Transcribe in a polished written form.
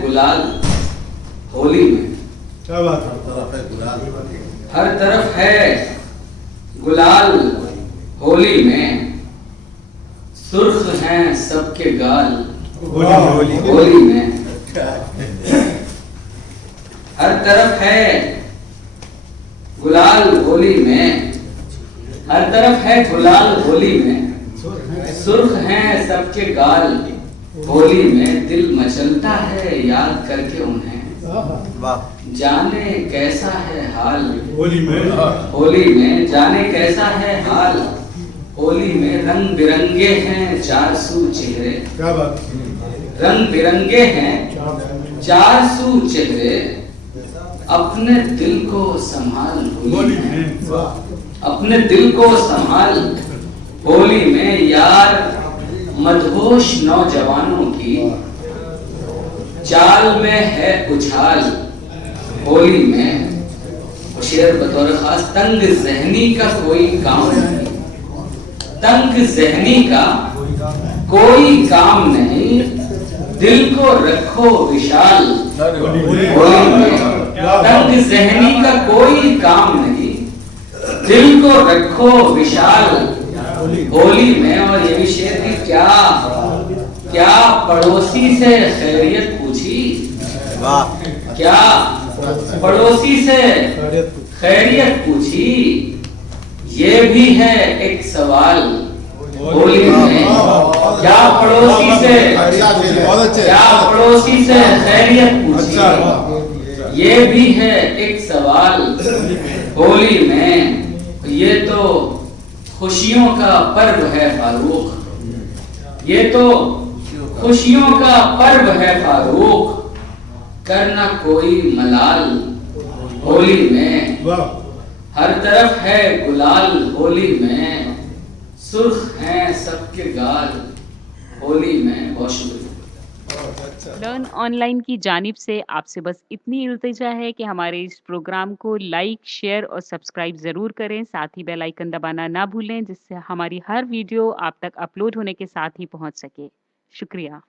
गुलाल होली में। क्या बात है। हर तरफ है गुलाल होली में, सुर्ख हैं सबके गाल होली में। हर तरफ है गुलाल होली में, हर तरफ है गुलाल होली में, सुर्ख हैं सबके गाल होली में। दिल मचलता है याद करके उन्हें, जाने कैसा है हाल होली में। होली में, जाने कैसा है हाल होली में। रंग बिरंगे हैं 400 चेहरे, क्या बात। रंग बिरंगे हैं 400 चेहरे, अपने दिल को संभाल होली में, अपने दिल को संभाल होली में। यार मदहोश नौजवानों की चाल में है उछाल होली में। शेर बतौर खास, तंग जहनी का कोई काम नहीं, तंग जहनी का कोई काम नहीं, दिल को रखो विशाल होली में। तंग जहनी का कोई काम नहीं, दिल को रखो विशाल होली में। और ये भी शेर की क्या पड़ोसी से खैरियत पूछी, क्या पड़ोसी से खैरियत पूछी, ये भी है एक सवाल होली में। क्या पड़ोसी से खैरियत पूछी, ये भी है एक सवाल होली में। ये तो खुशियों का पर्व है फारूक, ये तो खुशियों का पर्व है फारूक, करना कोई मलाल होली में। हर तरफ है गुलाल होली में, सुर्ख हैं सबके गाल होली में। बहुत शुक्रिया। लर्न ऑनलाइन की जानिब से आपसे बस इतनी इल्तिजा है कि हमारे इस प्रोग्राम को लाइक, शेयर और सब्सक्राइब ज़रूर करें। साथ ही बेल आइकन दबाना ना भूलें, जिससे हमारी हर वीडियो आप तक अपलोड होने के साथ ही पहुंच सके। शुक्रिया।